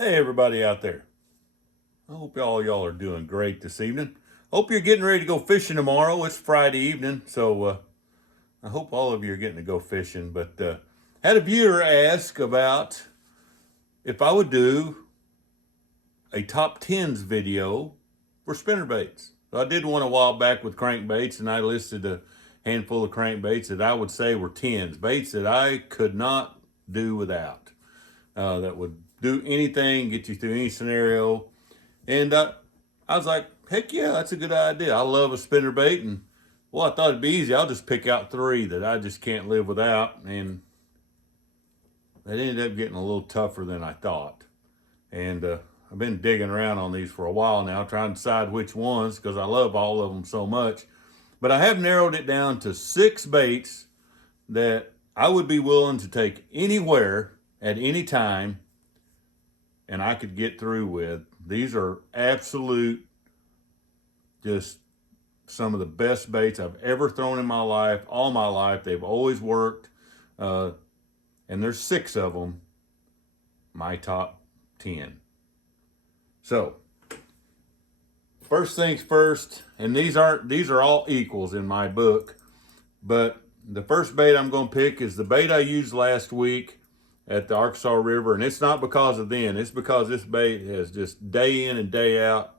Hey, everybody out there. I hope all y'all are doing great this evening. Hope you're getting ready to go fishing tomorrow. It's Friday evening, so I hope all of you are getting to go fishing. But had a viewer ask about if I would do a top 10s video for spinnerbaits. So I did one a while back with crankbaits, and I listed a handful of crankbaits that I would say were 10s, baits that I could not do without, that would do anything, get you through any scenario. And I was like, heck yeah, that's a good idea. I love a spinnerbait, and well, I thought it'd be easy. I'll just pick out 3 that I just can't live without, and it ended up getting a little tougher than I thought. And I've been digging around on these for a while now, trying to decide which ones, because I love all of them so much. But I have narrowed it down to 6 baits that I would be willing to take anywhere at any time and I could get through with. These are absolute, just some of the best baits I've ever thrown in my life, all my life. They've always worked. And there's 6 of them, my top 10. So, first things first, and these are all equals in my book, but the first bait I'm going to pick is the bait I used last week at the Arkansas River, and it's not because of them. It's because this bait has just day in and day out,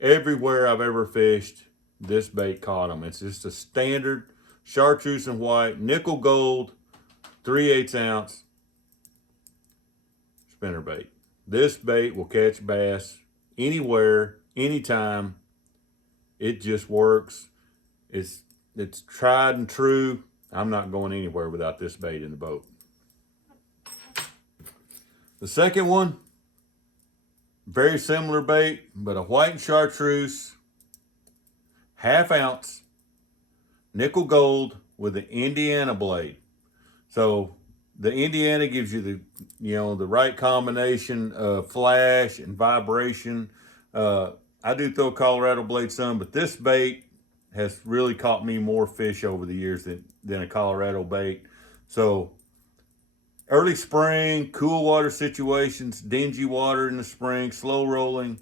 everywhere I've ever fished, this bait caught them. It's just a standard chartreuse and white, nickel gold, 3/8 ounce spinnerbait. This bait will catch bass anywhere, anytime. It just works. It's tried and true. I'm not going anywhere without this bait in the boat. The second one, very similar bait, but a white and chartreuse, 1/2 ounce, nickel gold with an Indiana blade. So the Indiana gives you the right combination of flash and vibration. I do throw Colorado blade some, but this bait has really caught me more fish over the years than a Colorado bait. So early spring, cool water situations, dingy water in the spring, slow rolling,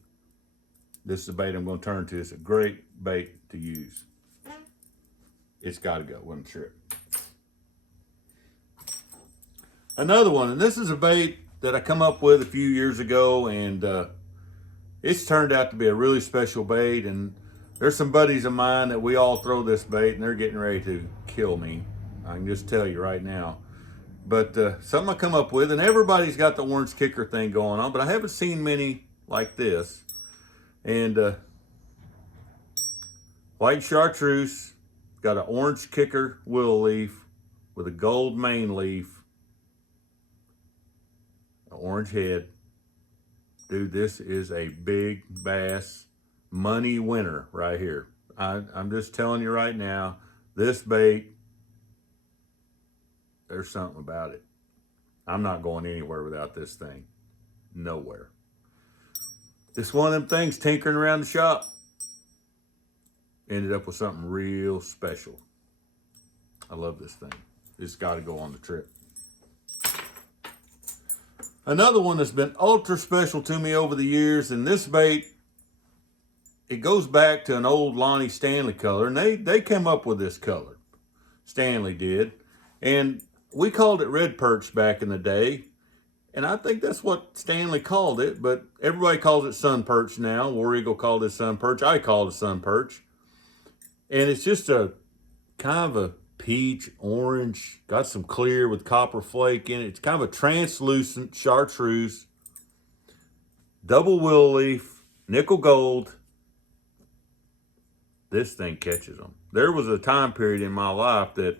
this is the bait I'm going to turn to. It's a great bait to use. It's got to go on the trip. Another one, and this is a bait that I come up with a few years ago, and it's turned out to be a really special bait. And there's some buddies of mine that we all throw this bait, and they're getting ready to kill me. I can just tell you right now. But something I come up with, and everybody's got the orange kicker thing going on, but I haven't seen many like this. And white chartreuse, got an orange kicker willow leaf with a gold main leaf, an orange head. Dude, this is a big bass money winner right here. I'm just telling you right now, this bait, there's something about it. I'm not going anywhere without this thing. Nowhere. This one of them things tinkering around the shop. Ended up with something real special. I love this thing. It's got to go on the trip. Another one that's been ultra special to me over the years, and this bait, it goes back to an old Lonnie Stanley color, and they came up with this color. Stanley did. And we called it red perch back in the day, and I think that's what Stanley called it, but everybody calls it sun perch now. War Eagle called it sun perch. I call it sun perch. And it's just a kind of a peach, orange, got some clear with copper flake in it. It's kind of a translucent chartreuse, double willow leaf, nickel gold. This thing catches them. There was a time period in my life that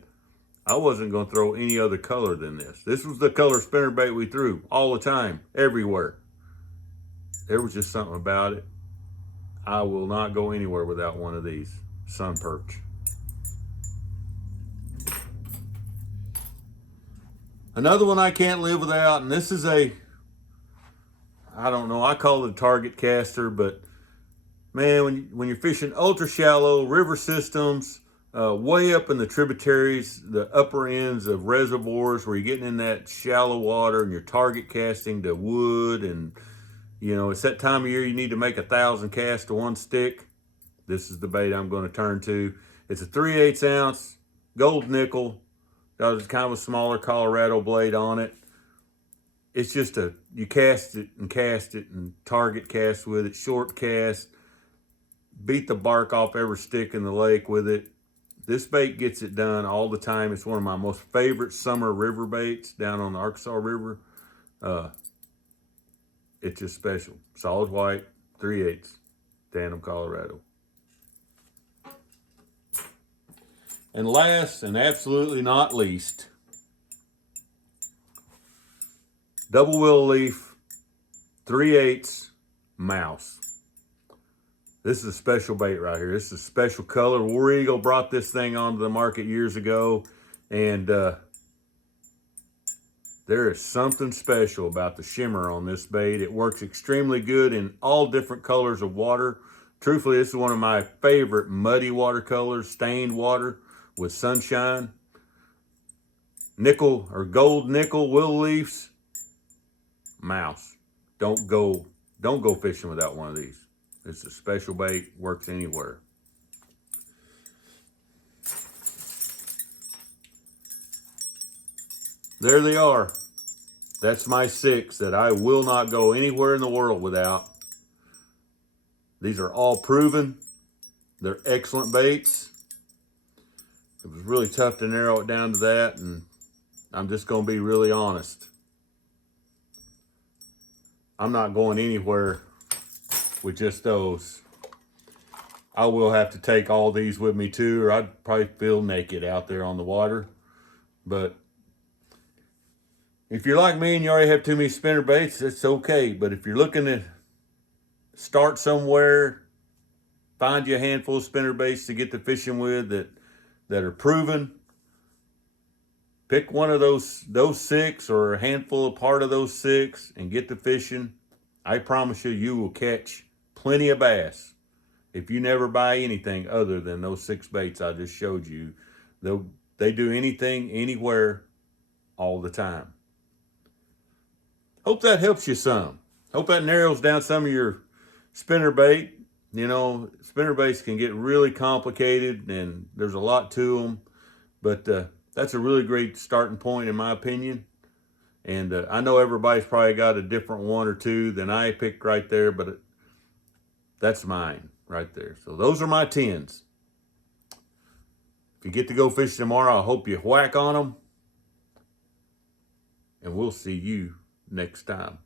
I wasn't going to throw any other color than this. This was the color spinnerbait we threw all the time, everywhere. There was just something about it. I will not go anywhere without one of these. Sun perch. Another one I can't live without, and this is I don't know, I call it a target caster, but man, when you're fishing ultra shallow river systems, way up in the tributaries, the upper ends of reservoirs where you're getting in that shallow water and you're target casting to wood, and you know, it's that time of year you need to make 1,000 casts to one stick. This is the bait I'm going to turn to. It's a 3/8 ounce gold nickel. Got kind of a smaller Colorado blade on it. It's just you cast it and target cast with it, short cast, beat the bark off every stick in the lake with it. This bait gets it done all the time. It's one of my most favorite summer river baits down on the Arkansas River. It's just special. Solid white, 3/8, tandem Colorado. And last and absolutely not least, double willow leaf, 3/8 mouse. This is a special bait right here. This is a special color. War Eagle brought this thing onto the market years ago, and there is something special about the shimmer on this bait. It works extremely good in all different colors of water. Truthfully, this is one of my favorite muddy watercolors, stained water with sunshine. Nickel or gold nickel willow leaves, mouse. Don't go fishing without one of these. It's a special bait, works anywhere. There they are. That's my 6 that I will not go anywhere in the world without. These are all proven. They're excellent baits. It was really tough to narrow it down to that, and I'm just going to be really honest. I'm not going anywhere with just those. I will have to take all these with me too, or I'd probably feel naked out there on the water. But if you're like me and you already have too many spinner baits, it's okay. But if you're looking to start somewhere, find you a handful of spinner baits to get to fishing with that are proven. Pick one of those 6 or a handful of part of those 6 and get to fishing. I promise you, you will catch plenty of bass. If you never buy anything other than those 6 baits I just showed you, they do anything, anywhere, all the time. Hope that helps you some. Hope that narrows down some of your spinner bait. You know, spinner baits can get really complicated and there's a lot to them, but that's a really great starting point in my opinion. And I know everybody's probably got a different one or two than I picked right there, but that's mine right there. So those are my 10s. If you get to go fishing tomorrow, I hope you whack on them. And we'll see you next time.